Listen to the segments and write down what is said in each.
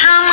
I'm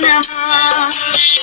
Namah.